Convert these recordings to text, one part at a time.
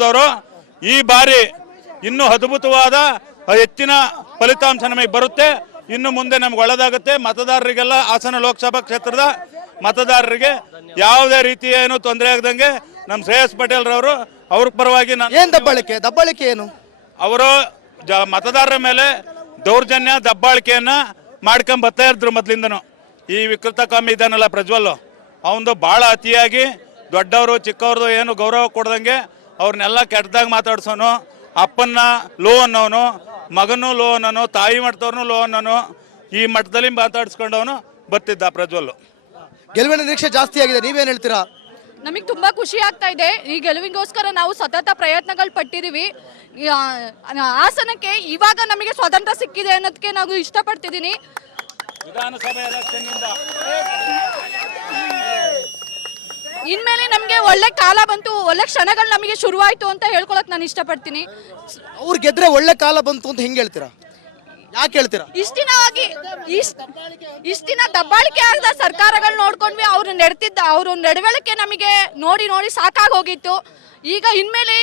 ಕುಟುಂಬದವರು ಈ ಬಾರಿ ಇನ್ನೂ ಅದ್ಭುತವಾದ ಹೆಚ್ಚಿನ ಫಲಿತಾಂಶ ನಮಗೆ ಬರುತ್ತೆ. ಇನ್ನು ಮುಂದೆ ನಮ್ಗೆ ಒಳ್ಳೆದಾಗುತ್ತೆ. ಮತದಾರರಿಗೆಲ್ಲ ಹಾಸನ ಲೋಕಸಭಾ ಕ್ಷೇತ್ರದ ಮತದಾರರಿಗೆ ಯಾವುದೇ ರೀತಿಯ ಏನು ತೊಂದರೆ ಆಗದಂಗೆ ನಮ್ಮ ಶ್ರೇಯಸ್ ಪಟೇಲ್ ರವರು ಅವ್ರ ಪರವಾಗಿ ಏನ್ ದಬ್ಬಾಳಿಕೆ ಏನು ಅವರು ಮತದಾರರ ಮೇಲೆ ದೌರ್ಜನ್ಯ ದಬ್ಬಾಳಿಕೆಯನ್ನ ಮಾಡ್ಕೊಂಡ್ ಬರ್ತಾ ಇದ್ರು ಮೊದ್ಲಿಂದನು. ಈ ವಿಕೃತ ಕಾಮಿ ಇದಾನಲ್ಲ ಪ್ರಜ್ವಲ್, ಅವನು ಬಹಳ ಅತಿಯಾಗಿ ದೊಡ್ಡವರು ಚಿಕ್ಕವ್ರದ್ದು ಏನು ಗೌರವ ಕೊಡ್ದಂಗೆ ಅವ್ರನ್ನೆಲ್ಲ ಕೆಟ್ಟದಾಗ ಮಾತಾಡ್ಸೋನು, ಅಪ್ಪನ್ನ ಲೋ ಅನ್ನೋನು, ಮಗನೂ ಲೋ ಅನ್ನೋನು, ತಾಯಿ ಮಟ್ಟದವ್ರನ್ನೂ ಲೋ ಅನ್ನೋನು, ಈ ಮಟ್ಟದಲ್ಲಿ ಮಾತಾಡಿಸ್ಕೊಂಡವನು ಬರ್ತಿದ್ದ ಪ್ರಜ್ವಲ್. ಗೆಲುವಿನ ನಿರೀಕ್ಷೆ ಜಾಸ್ತಿ ಆಗಿದೆ, ನೀವೇನ್ ಹೇಳ್ತೀರಾ? ನಮಗೆ ತುಂಬಾ ಖುಷಿ ಆಗ್ತಾ ಇದೆ. ಈ ಗೆಲುವಿಗೋಸ್ಕರ ನಾವು ಸತತ ಪ್ರಯತ್ನಗಳು ಪಟ್ಟಿದ್ದೀವಿ. ಹಾಸನಕ್ಕೆ ಇವಾಗ ನಮಗೆ ಸ್ವಾತಂತ್ರ್ಯ ಸಿಕ್ಕಿದೆ ಅನ್ನೋದಕ್ಕೆ ನಾವು ಇಷ್ಟಪಡ್ತಿದ್ದೀನಿ. ವಿಧಾನಸಭೆ ಎಲೆಕ್ಷನ್ ಇನ್ಮೇಲೆ ನಮಗೆ ಒಳ್ಳೆ ಕಾಲ ಬಂತು, ಒಳ್ಳೆ ಕ್ಷಣಗಳು ನಮಗೆ ಶುರುವಾಯ್ತು ಅಂತ ಹೇಳ್ಕೊಳಕ್ ನಾನು ಇಷ್ಟಪಡ್ತೀನಿ. ಅವ್ರು ಗೆದ್ರೆ ಒಳ್ಳೆ ಕಾಲ ಬಂತು ಅಂತ ಹೆಂಗ್ ಹೇಳ್ತೀರಾ? ಯಾಕೆ ಹೇಳ್ತೀರಾ? ಇಷ್ಟ ದಿನ ದಬ್ಬಾಳಿಕೆ ಆಗದ ಸರ್ಕಾರಗಳು ನೋಡ್ಕೊಂಡ್ವಿ. ಅವ್ರ ನಡವಳಿಕೆ ನಮಗೆ ನೋಡಿ ನೋಡಿ ಸಾಕಾಗಿ ಹೋಗಿತ್ತು. ಈಗ ಇನ್ಮೇಲೆ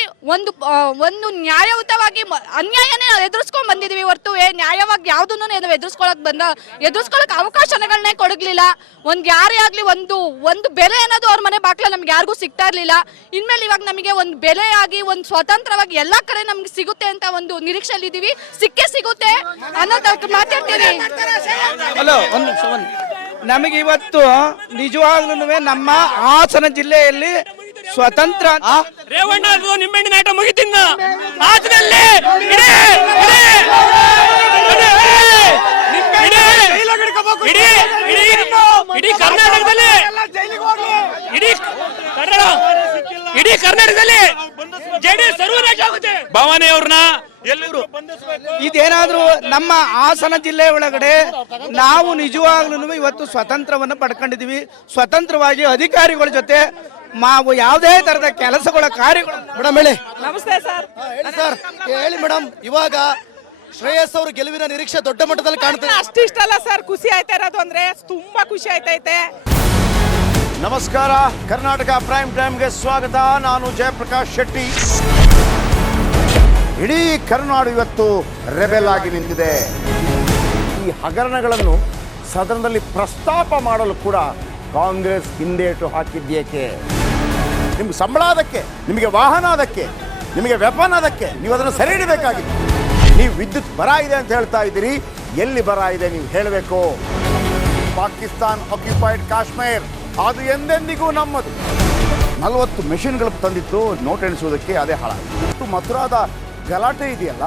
ಒಂದು ನ್ಯಾಯಯುತವಾಗಿ ಅನ್ಯಾಯನೇ ಎದುರಿಸ್ಕೊಂಡ್ ಬಂದಿದೀವಿ ಹೊರತು ನ್ಯಾಯವಾಗಿ ಯಾವುದನ್ನು ಎದುರಿಸ್ಕೊಳಕ್ ಅವಕಾಶಗಳನ್ನೇ ಕೊಡಲಿಲ್ಲ. ಯಾರೇ ಆಗ್ಲಿ ಒಂದು ಬೆಲೆ ಅನ್ನೋದು ಅವ್ರ ಮನೆ ಬಾಕ್ಲ ನಮ್ಗೆ ಯಾರಿಗೂ ಸಿಗ್ತಾ ಇರ್ಲಿಲ್ಲ. ಇನ್ಮೇಲೆ ಇವಾಗ ನಮಗೆ ಒಂದು ಬೆಲೆ ಆಗಿ ಒಂದು ಸ್ವತಂತ್ರವಾಗಿ ಎಲ್ಲಾ ಕಡೆ ನಮ್ಗೆ ಸಿಗುತ್ತೆ ಅಂತ ಒಂದು ನಿರೀಕ್ಷೆಯಲ್ಲಿ ಇದೀವಿ. ಸಿಗುತ್ತೆ ಅನ್ನೋದಕ್ಕೆ ಮಾತಾಡ್ತೀವಿ. ನಮಗೆ ಇವತ್ತು ನಿಜವಾಗ್ಲೂ ನಮ್ಮ ಹಾಸನ ಜಿಲ್ಲೆಯಲ್ಲಿ ಸ್ವತಂತ್ರ ರೇವಣ್ಣ ನಿಂಬೆಹಣ್ಣಿನ ಆಟ ಮುಗಿತಿನ್ನ ಹಾಸನಲ್ಲಿ ಇಡೀ ಕರ್ನಾಟಕದಲ್ಲಿ ಇಡೀ ಕರ್ನಾಟಕದಲ್ಲಿ ಜೆಡಿಎಸ್ ಸರ್ವನಾಶ ಆಗುತ್ತೆ. ಭವಾನಿ ಅವ್ರನ್ನ ಇದೇನಾದ್ರೂ ನಮ್ಮ ಹಾಸನ ಜಿಲ್ಲೆ ಒಳಗಡೆ ನಾವು ನಿಜವಾಗ್ಲೂ ಇವತ್ತು ಸ್ವತಂತ್ರವನ್ನು ಪಡ್ಕೊಂಡಿದೀವಿ. ಸ್ವತಂತ್ರವಾಗಿ ಅಧಿಕಾರಿಗಳ ಜೊತೆ ನಾವು ಯಾವುದೇ ತರದ ಕೆಲಸಗಳ ಕಾರ್ಯಗಳು. ಮೇಡಮ್ ಹೇಳಿ. ನಮಸ್ತೆ ಸರ್. ಹೇಳಿ ಮೇಡಮ್, ಇವಾಗ ಶ್ರೇಯಸ್ ಅವರು ಗೆಲುವಿನ ನಿರೀಕ್ಷೆ ದೊಡ್ಡ ಮಟ್ಟದಲ್ಲಿ ಕಾಣ್ತದೆ. ಅಷ್ಟಿಷ್ಟಲ್ಲ ಸರ್, ಖುಷಿ ಆಯ್ತಾ ಇರೋದು ಅಂದ್ರೆ ತುಂಬಾ ಖುಷಿ ಆಯ್ತೈತೆ. ನಮಸ್ಕಾರ, ಕರ್ನಾಟಕ ಪ್ರೈಮ್ ಟೈಮ್ಗೆ ಸ್ವಾಗತ. ನಾನು ಜಯಪ್ರಕಾಶ್ ಶೆಟ್ಟಿ. ಇಡೀ ಕರ್ನಾಡು ಇವತ್ತು ರೆಬೆಲ್ ಆಗಿ ನಿಂತಿದೆ. ಈ ಹಗರಣಗಳನ್ನು ಸದನದಲ್ಲಿ ಪ್ರಸ್ತಾಪ ಮಾಡಲು ಕೂಡ ಕಾಂಗ್ರೆಸ್ ಹಿಂದೇಟು ಹಾಕಿದ್ದೇಕೆ? ನಿಮ್ಗೆ ಸಂಬಳ ಅದಕ್ಕೆ, ನಿಮಗೆ ವಾಹನ ಅದಕ್ಕೆ, ನಿಮಗೆ ವೆಪನ್ ಅದಕ್ಕೆ, ನೀವು ಅದನ್ನು ಸೆರೆ ಹಿಡಬೇಕಾಗಿತ್ತು. ನೀವು ವಿದ್ಯುತ್ ಬರ ಇದೆ ಅಂತ ಹೇಳ್ತಾ ಇದ್ದೀರಿ, ಎಲ್ಲಿ ಬರ ಇದೆ ನೀವು ಹೇಳಬೇಕು. ಪಾಕಿಸ್ತಾನ್ ಆಕ್ಯುಪೈಡ್ ಕಾಶ್ಮೀರ್ ಅದು ಎಂದೆಂದಿಗೂ ನಮ್ಮದು. 40 ಮೆಷಿನ್ಗಳು ತಂದಿತ್ತು ನೋಟ್ ಎಣಿಸುವುದಕ್ಕೆ, ಅದೇ ಹಾಳಾಯಿತು. ಮಥುರಾದ ಗಲಾಟೆ ಇದೆಯಲ್ಲ,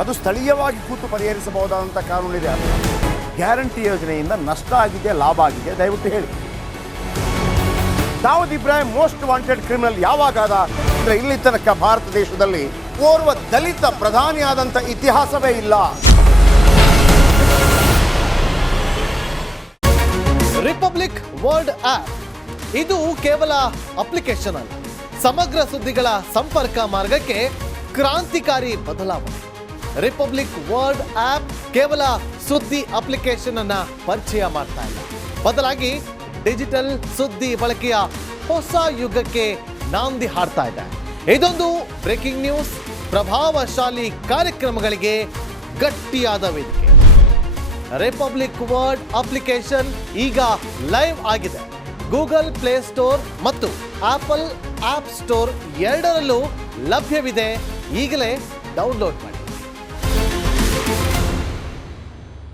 ಅದು ಸ್ಥಳೀಯವಾಗಿ ಕೂತು ಪರಿಹರಿಸಬಹುದಾದಂಥ ಕಾನೂನಿದೆ. ಗ್ಯಾರಂಟಿ ಯೋಜನೆಯಿಂದ ನಷ್ಟ ಆಗಿದೆ, ಲಾಭ ಆಗಿದೆ, ದಯವಿಟ್ಟು ಹೇಳಿ. Dawood Ibrahim most wanted criminal ಯಾವಾಗಾದ ಅಂದರೆ ಇಲ್ಲಿ ತನಕ ಭಾರತ ದೇಶದಲ್ಲಿ ಓರ್ವ ದಲಿತ ಪ್ರಧಾನಿಯಾದಂಥ ಇತಿಹಾಸವೇ ಇಲ್ಲ. ರಿಪಬ್ಲಿಕ್ ವರ್ಲ್ಡ್ ಆಪ್ ಇದು ಕೇವಲ ಅಪ್ಲಿಕೇಶನ್ ಅಲ್ಲ, ಸಮಗ್ರ ಸುದ್ದಿಗಳ ಸಂಪರ್ಕ ಮಾರ್ಗಕ್ಕೆ ಕ್ರಾಂತಿಕಾರಿ ಬದಲಾವಣೆ. ರಿಪಬ್ಲಿಕ್ ವರ್ಲ್ಡ್ ಆಪ್ ಕೇವಲ ಸುದ್ದಿ ಅಪ್ಲಿಕೇಶನ್ ಅನ್ನ ಪರಿಚಯ ಮಾಡ್ತಾ ಇಲ್ಲ, ಬದಲಾಗಿ ಡಿಜಿಟಲ್ ಸುದ್ದಿ ಬಳಕೆಯ ಹೊಸ ಯುಗಕ್ಕೆ ನಾಂದಿ ಹಾಡ್ತಾ ಇದೆ. ಇದೊಂದು ಬ್ರೇಕಿಂಗ್ ನ್ಯೂಸ್, ಪ್ರಭಾವಶಾಲಿ ಕಾರ್ಯಕ್ರಮಗಳಿಗೆ ಗಟ್ಟಿಯಾದ ವೇದಿಕೆ. ರಿಪಬ್ಲಿಕ್ ವರ್ಲ್ಡ್ ಅಪ್ಲಿಕೇಶನ್ ಈಗ ಲೈವ್ ಆಗಿದೆ. ಗೂಗಲ್ ಪ್ಲೇ ಸ್ಟೋರ್ ಮತ್ತು ಆಪಲ್ ಆಪ್ ಸ್ಟೋರ್ ಎರಡರಲ್ಲೂ ಲಭ್ಯವಿದೆ. ಈಗಲೇ ಡೌನ್ಲೋಡ್ ಮಾಡಿ.